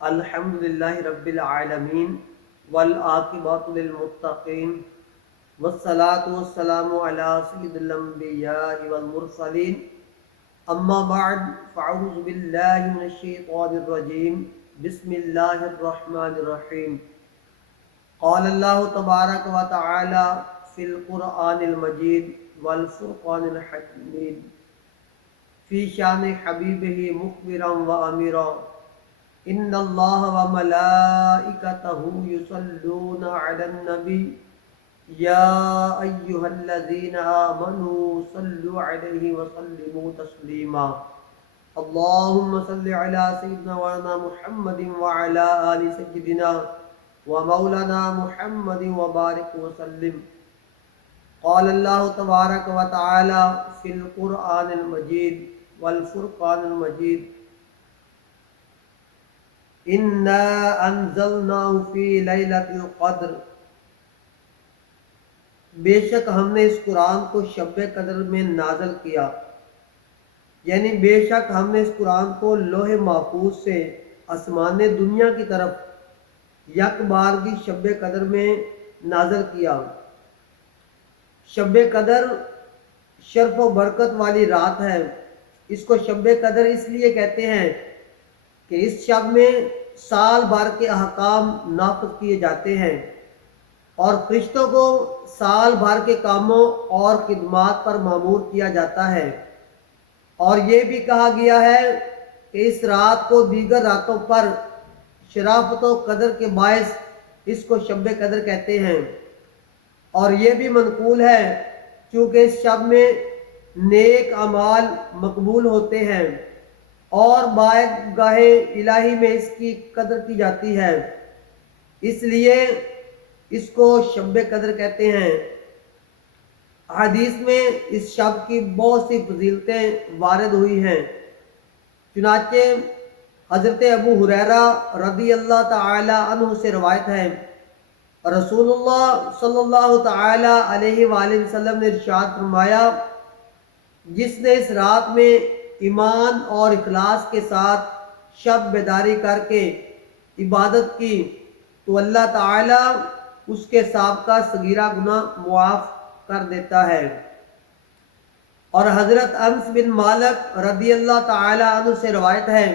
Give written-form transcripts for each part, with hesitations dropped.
الحمد للہ رب العالمین والعاقبۃ للمتقین والصلاة والسلام علی سید الانبیاء والمرسلین اما بعد فاعوذ باللہ من الشیطان الرجیم بسم اللہ الرحمن الرحیم قال اللہ تبارک و تعالی فی القرآن المجید والفرقان الحمید فی شان حبیبہ مخبرا و امیرا ان اللہ و ملائکتہ یصلون علی النبی یا ایہا الذین آمنوا صلوا علیہ وسلموا تسلیما اللہم صل علی سیدنا مولانا محمد وعلی آل سیدنا و مولانا محمد وبارک وسلم قال اللہ تبارک و تعالی فی القرآن المجید والفرقان المجید انا انزلناہ فی لیلۃ القدر، بے شک ہم نے اس قرآن کو شب قدر میں نازل کیا، یعنی بے شک ہم نے اس قرآن کو لوح محفوظ سے آسمان دنیا کی طرف یک بارگی شب قدر میں نازل کیا۔ شب قدر شرف و برکت والی رات ہے۔ اس کو شب قدر اس لیے کہتے ہیں کہ اس شب میں سال بھر کے احکام نافذ کیے جاتے ہیں اور فرشتوں کو سال بھر کے کاموں اور خدمات پر مامور کیا جاتا ہے، اور یہ بھی کہا گیا ہے کہ اس رات کو دیگر راتوں پر شرافت و قدر کے باعث اس کو شب قدر کہتے ہیں، اور یہ بھی منقول ہے چونکہ اس شب میں نیک اعمال مقبول ہوتے ہیں اور بارگاہ الہی میں اس کی قدر کی جاتی ہے، اس لیے اس کو شب قدر کہتے ہیں۔ حدیث میں اس شب کی بہت سی فضیلتیں وارد ہوئی ہیں، چنانچہ حضرت ابو ہریرہ رضی اللہ تعالی عنہ سے روایت ہے، رسول اللہ صلی اللہ تعالی علیہ وآلہ وسلم نے ارشاد فرمایا، جس نے اس رات میں ایمان اور اخلاص کے ساتھ شب بیداری کر کے عبادت کی تو اللہ تعالی اس کے سابقہ صغیرہ گناہ معاف کر دیتا ہے۔ اور حضرت انس بن مالک رضی اللہ تعالی عنہ سے روایت ہے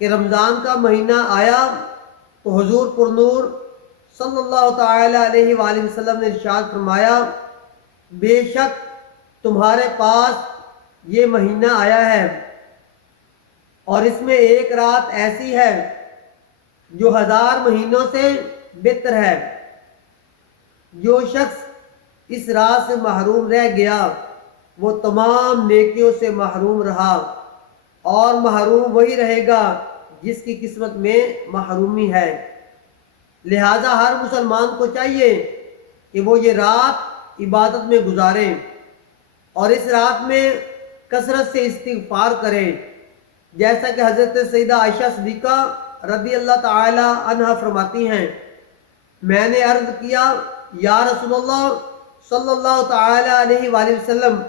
کہ رمضان کا مہینہ آیا تو حضور پرنور صلی اللہ تعالی علیہ وآلہ وسلم نے ارشاد فرمایا، بے شک تمہارے پاس یہ مہینہ آیا ہے اور اس میں ایک رات ایسی ہے جو 1000 مہینوں سے بہتر ہے۔ جو شخص اس رات سے محروم رہ گیا وہ تمام نیکیوں سے محروم رہا، اور محروم وہی رہے گا جس کی قسمت میں محرومی ہے۔ لہذا ہر مسلمان کو چاہیے کہ وہ یہ رات عبادت میں گزارے اور اس رات میں کثرت سے استغفار کرے، جیسا کہ حضرت سیدہ عائشہ صدیقہ رضی اللہ تعالی عنہا فرماتی ہیں، میں نے عرض کیا، یا رسول اللہ صلی اللہ تعالی علیہ وآلہ وسلم،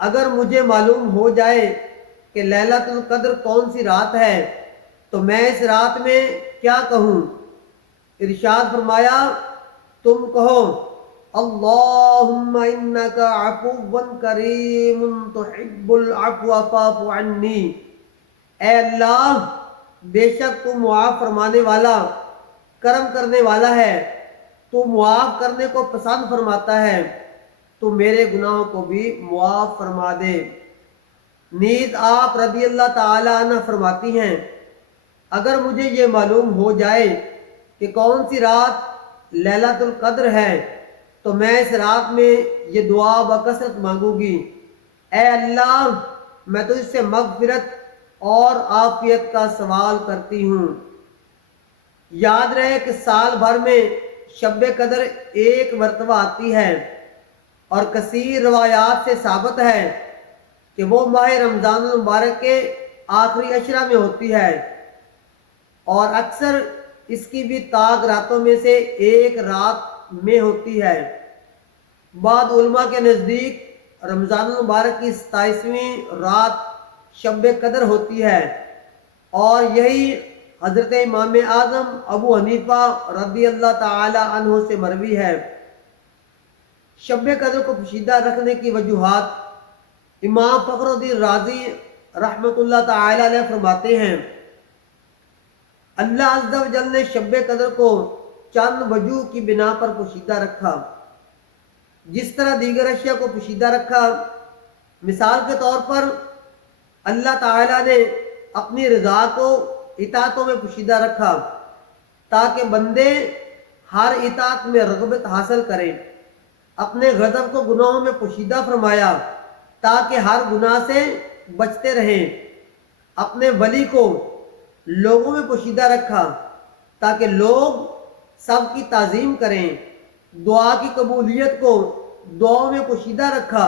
اگر مجھے معلوم ہو جائے کہ لیلۃ القدر کون سی رات ہے تو میں اس رات میں کیا کہوں؟ ارشاد فرمایا، تم کہو، اللہم انک عفو کریم تحب العفو فاعف عنی، اے اللہ بے شک تو معاف فرمانے والا کرم کرنے والا ہے، تو معاف کرنے کو پسند فرماتا ہے، تو میرے گناہوں کو بھی معاف فرما دے۔ نیز آپ رضی اللہ تعالی عنہ فرماتی ہیں، اگر مجھے یہ معلوم ہو جائے کہ کون سی رات لیلۃ القدر ہے تو میں اس رات میں یہ دعا بکثرت مانگوں گی، اے اللہ میں تو اس سے مغفرت اور عافیت کا سوال کرتی ہوں۔ یاد رہے کہ سال بھر میں شب قدر ایک مرتبہ آتی ہے، اور کثیر روایات سے ثابت ہے کہ وہ ماہ رمضان المبارک کے آخری عشرہ میں ہوتی ہے، اور اکثر اس کی بھی طاق راتوں میں سے ایک رات میں ہوتی ہے۔ بعض علماء کے نزدیک رمضان المبارک کی 27ویں رات شب قدر ہوتی ہے، اور یہی حضرت امام اعظم ابو حنیفہ رضی اللہ تعالی عنہ سے مروی ہے۔ شب قدر کو پوشیدہ رکھنے کی وجوہات امام فخر الدین رازی رحمۃ اللہ تعالی علیہ فرماتے ہیں، اللہ عز و جل نے شب قدر کو چند وجوہ کی بنا پر پوشیدہ رکھا، جس طرح دیگر اشیاء کو پوشیدہ رکھا۔ مثال کے طور پر اللہ تعالیٰ نے اپنی رضا کو اطاعتوں میں پوشیدہ رکھا تاکہ بندے ہر اطاعت میں رغبت حاصل کریں۔ اپنے غضب کو گناہوں میں پوشیدہ فرمایا تاکہ ہر گناہ سے بچتے رہیں۔ اپنے ولی کو لوگوں میں پوشیدہ رکھا تاکہ لوگ سب کی تعظیم کریں۔ دعا کی قبولیت کو دعاؤں میں پوشیدہ رکھا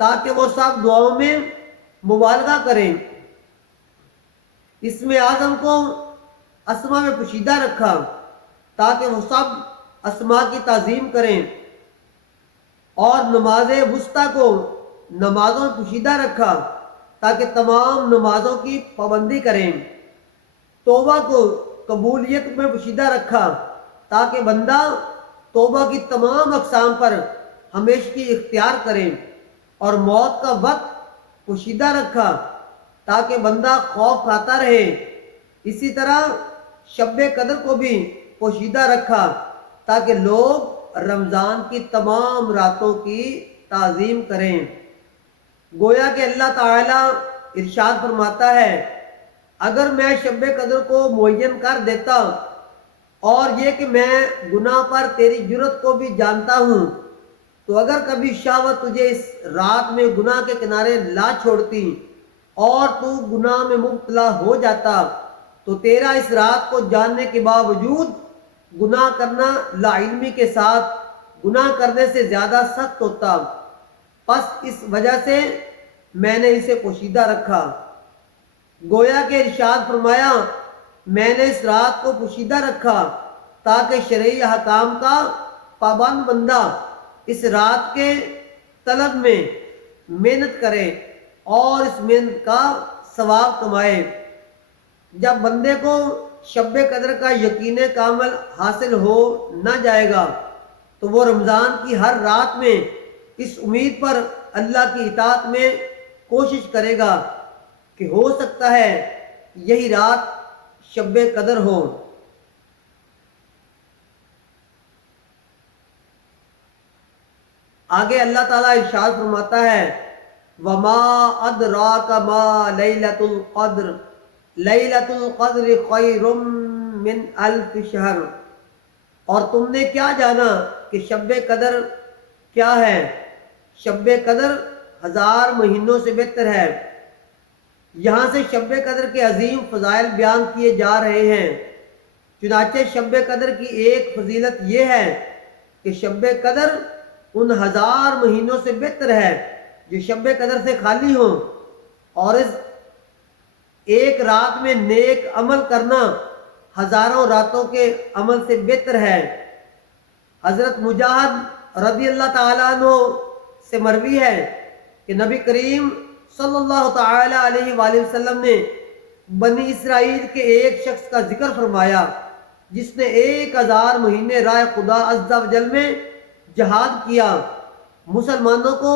تاکہ وہ سب دعاؤں میں مبالغہ کریں۔ اسم اعظم کو اسما میں پوشیدہ رکھا تاکہ وہ سب اسما کی تعظیم کریں، اور نماز وسطیٰ کو نمازوں میں پوشیدہ رکھا تاکہ تمام نمازوں کی پابندی کریں۔ توبہ کو قبولیت میں پوشیدہ رکھا تاکہ بندہ توبہ کی تمام اقسام پر ہمیشگی اختیار کریں، اور موت کا وقت پوشیدہ رکھا تاکہ بندہ خوف کھاتا رہے۔ اسی طرح شب قدر کو بھی پوشیدہ رکھا تاکہ لوگ رمضان کی تمام راتوں کی تعظیم کریں۔ گویا کہ اللہ تعالیٰ ارشاد فرماتا ہے، اگر میں شب قدر کو معین کر دیتا اور یہ کہ میں گناہ پر تیری جرت کو بھی جانتا ہوں، تو اگر کبھی شہوت تجھے اس رات میں گناہ کے کنارے لا چھوڑتی اور تو گناہ میں مبتلا ہو جاتا، تو تیرا اس رات کو جاننے کے باوجود گناہ کرنا لا علمی کے ساتھ گناہ کرنے سے زیادہ سخت ہوتا۔ پس اس وجہ سے میں نے اسے پوشیدہ رکھا۔ گویا کہ ارشاد فرمایا، میں نے اس رات کو پوشیدہ رکھا تاکہ شرعی احکام کا پابند بندہ اس رات کے طلب میں محنت کرے اور اس محنت کا ثواب کمائے۔ جب بندے کو شب قدر کا یقین کامل حاصل ہو نہ جائے گا تو وہ رمضان کی ہر رات میں اس امید پر اللہ کی اطاعت میں کوشش کرے گا کہ ہو سکتا ہے یہی رات شب قدر ہو۔ آگے اللہ تعالیٰ ارشاد فرماتا ہے، وَمَا أَدْرَاكَ مَا لَيْلَةُ الْقَدْرِ لَيْلَةُ الْقَدْرِ خَيْرٌ مِّنْ أَلْفِ شَهْرٍ، اور تم نے کیا جانا کہ شب قدر کیا ہے؟ شب قدر 1000 مہینوں سے بہتر ہے۔ یہاں سے شب قدر کے عظیم فضائل بیان کیے جا رہے ہیں۔ چنانچہ شب قدر کی ایک فضیلت یہ ہے کہ شب قدر ان 1000 مہینوں سے بہتر ہے جو شب قدر سے خالی ہوں، اور اس ایک رات میں نیک عمل کرنا ہزاروں راتوں کے عمل سے بہتر ہے۔ حضرت مجاہد رضی اللہ تعالیٰ عنہ سے مروی ہے کہ نبی کریم صلی اللہ تعالی علیہ وآلہ وسلم نے بنی اسرائیل کے ایک شخص کا ذکر فرمایا جس نے 1000 مہینے راہ خدا عز و جل میں جہاد کیا۔ مسلمانوں کو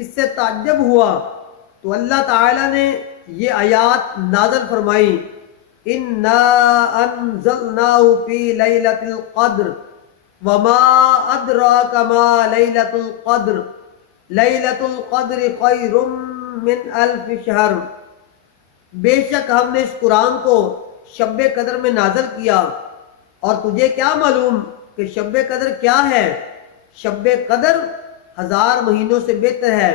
اس سے تعجب ہوا تو اللہ تعالیٰ نے یہ آیات نازل فرمائی، اِنَّا أَنزَلْنَاهُ فِي لَيْلَةِ الْقَدْرِ وَمَا أَدْرَاكَ مَا لَيْلَةُ الْقَدْرِ لَيْلَةُ الْقَدْرِ خَيْرٌ مِّنْ أَلْفِ شَهْرٍ، بے شک ہم نے اس قرآن کو شب قدر میں نازل کیا، اور تجھے کیا معلوم کہ شب قدر کیا ہے؟ شب قدر 1000 مہینوں سے بہتر ہے۔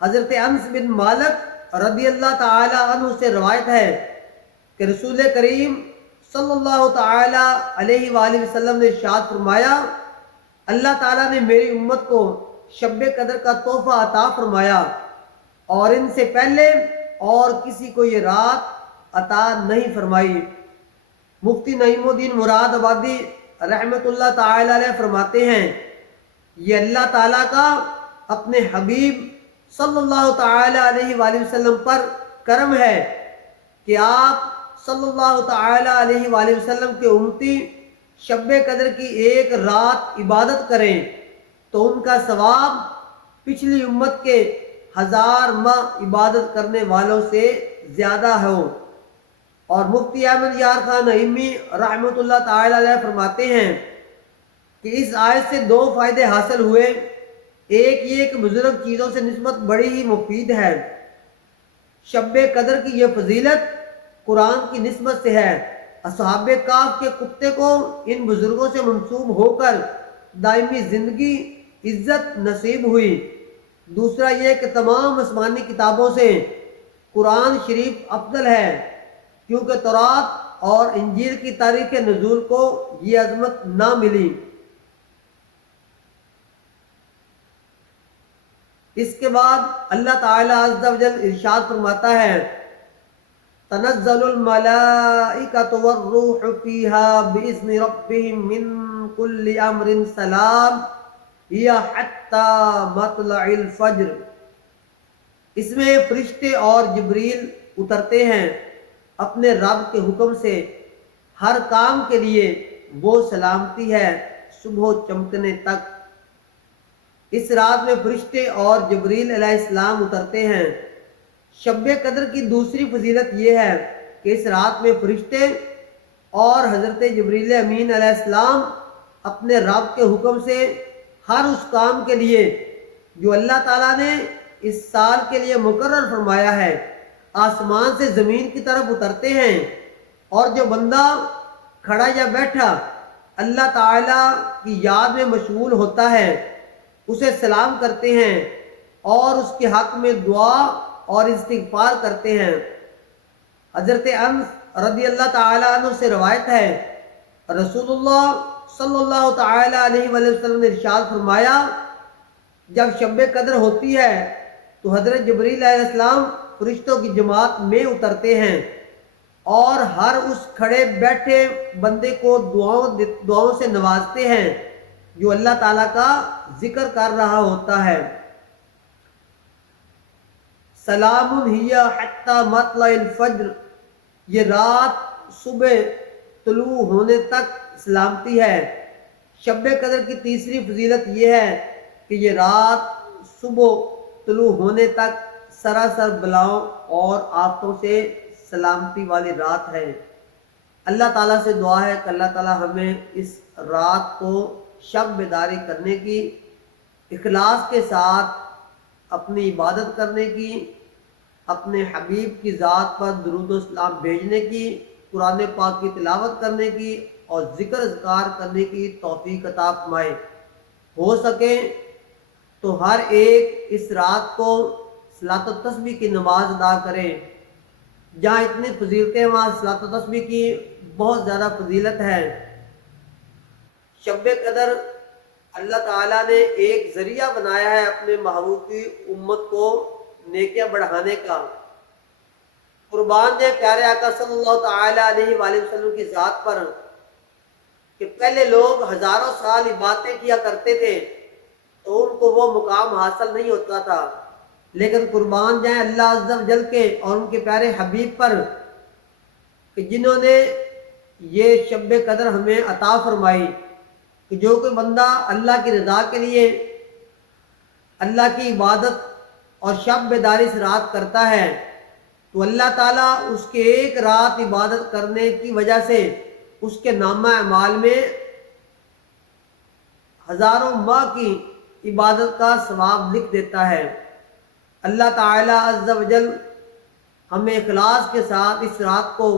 حضرت انس بن مالک رضی اللہ تعالی عنہ سے روایت ہے کہ رسول کریم صلی اللہ تعالی علیہ وآلہ وسلم نے ارشاد فرمایا، اللہ تعالیٰ نے میری امت کو شب قدر کا تحفہ عطا فرمایا اور ان سے پہلے اور کسی کو یہ رات عطا نہیں فرمائی۔ مفتی نعیم الدین مراد آبادی رحمت اللہ تعالی علیہ فرماتے ہیں، یہ اللہ تعالیٰ کا اپنے حبیب صلی اللہ تعالی علیہ وآلہ وسلم پر کرم ہے کہ آپ صلی اللہ تعالی علیہ وآلہ وسلم کے امتی شب قدر کی ایک رات عبادت کریں تو ان کا ثواب پچھلی امت کے 1000 ماہ عبادت کرنے والوں سے زیادہ ہو۔ اور مفتی احمد یار خان نعیمی رحمۃ اللہ تعالی علیہ فرماتے ہیں کہ اس آیت سے 2 فائدے حاصل ہوئے۔ ایک یہ کہ بزرگ چیزوں سے نسبت بڑی ہی مفید ہے۔ شب قدر کی یہ فضیلت قرآن کی نسبت سے ہے۔ اصحاب کہف کے کتے کو ان بزرگوں سے منسوب ہو کر دائمی زندگی عزت نصیب ہوئی۔ دوسرا یہ کہ تمام آسمانی کتابوں سے قرآن شریف افضل ہے، کیونکہ تورات اور انجیل کی تاریخ نزول کو یہ عظمت نہ ملی۔ اس کے بعد اللہ تعالی عز و جل ارشاد فرماتا ہے تنزل الملائکۃ والروح فیہا بإذن ربہم من کل امر سلام ہی حتی مطلع الفجر۔ اس میں فرشتے اور جبریل اترتے ہیں اپنے رب کے حکم سے، ہر کام کے لیے وہ سلامتی ہے صبح چمکنے تک۔ اس رات میں فرشتے اور جبریل علیہ السلام اترتے ہیں۔ شب قدر کی دوسری فضیلت یہ ہے کہ اس رات میں فرشتے اور حضرت جبریل امین علیہ السلام اپنے رب کے حکم سے ہر اس کام کے لیے جو اللہ تعالیٰ نے اس سال کے لیے مقرر فرمایا ہے آسمان سے زمین کی طرف اترتے ہیں، اور جو بندہ کھڑا یا بیٹھا اللہ تعالیٰ کی یاد میں مشغول ہوتا ہے اسے سلام کرتے ہیں اور اس کے حق میں دعا اور استغفار کرتے ہیں۔ حضرت انس رضی اللہ تعالی عنہ سے روایت ہے رسول اللہ صلی اللہ تعالی علیہ وآلہ وسلم نے ارشاد فرمایا جب شب قدر ہوتی ہے تو حضرت جبریل علیہ السلام فرشتوں کی جماعت میں اترتے ہیں اور ہر اس کھڑے بیٹھے بندے کو دعاؤں سے نوازتے ہیں جو اللہ تعالیٰ کا ذکر کر رہا ہوتا ہے۔ سلام ہی حتی مطلع الفجر، یہ رات صبح طلوع ہونے تک سلامتی ہے۔ شب قدر کی تیسری فضیلت یہ ہے کہ یہ رات صبح طلوع ہونے تک سراسر بلاؤں اور آفتوں سے سلامتی والی رات ہے۔ اللہ تعالیٰ سے دعا ہے کہ اللہ تعالیٰ ہمیں اس رات کو شب بیداری کرنے کی، اخلاص کے ساتھ اپنی عبادت کرنے کی، اپنے حبیب کی ذات پر درود و سلام بھیجنے کی، قرآن پاک کی تلاوت کرنے کی اور ذکر اذکار کرنے کی توفیق عطا فرمائے۔ ہو سکے تو ہر ایک اس رات کو صلاۃ و تسبیح کی نماز ادا کریں۔ جہاں اتنی فضیلتیں وہاں صلاۃ و تسبیح کی بہت زیادہ فضیلت ہے۔ شب قدر اللہ تعالیٰ نے ایک ذریعہ بنایا ہے اپنے محبوب کی امت کو نیکیاں بڑھانے کا۔ قربان جائے پیارے آقا صلی اللہ تعالی علیہ وآلہ وسلم کی ذات پر کہ پہلے لوگ ہزاروں سال عبادتیں کیا کرتے تھے تو ان کو وہ مقام حاصل نہیں ہوتا تھا، لیکن قربان جائیں اللہ عز و جل کے اور ان کے پیارے حبیب پر کہ جنہوں نے یہ شب قدر ہمیں عطا فرمائی کہ جو کوئی بندہ اللہ کی رضا کے لیے اللہ کی عبادت اور شب بیداری سے رات کرتا ہے تو اللہ تعالیٰ اس کے ایک رات عبادت کرنے کی وجہ سے اس کے نامہ اعمال میں ہزاروں ماہ کی عبادت کا ثواب لکھ دیتا ہے۔ اللہ تعالیٰ عز و جل ہمیں اخلاص کے ساتھ اس رات کو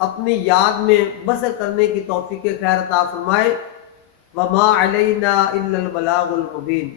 اپنی یاد میں بسر کرنے کی توفیق خیر عطا فرمائے۔ وما علینا الا البلاغ المبین۔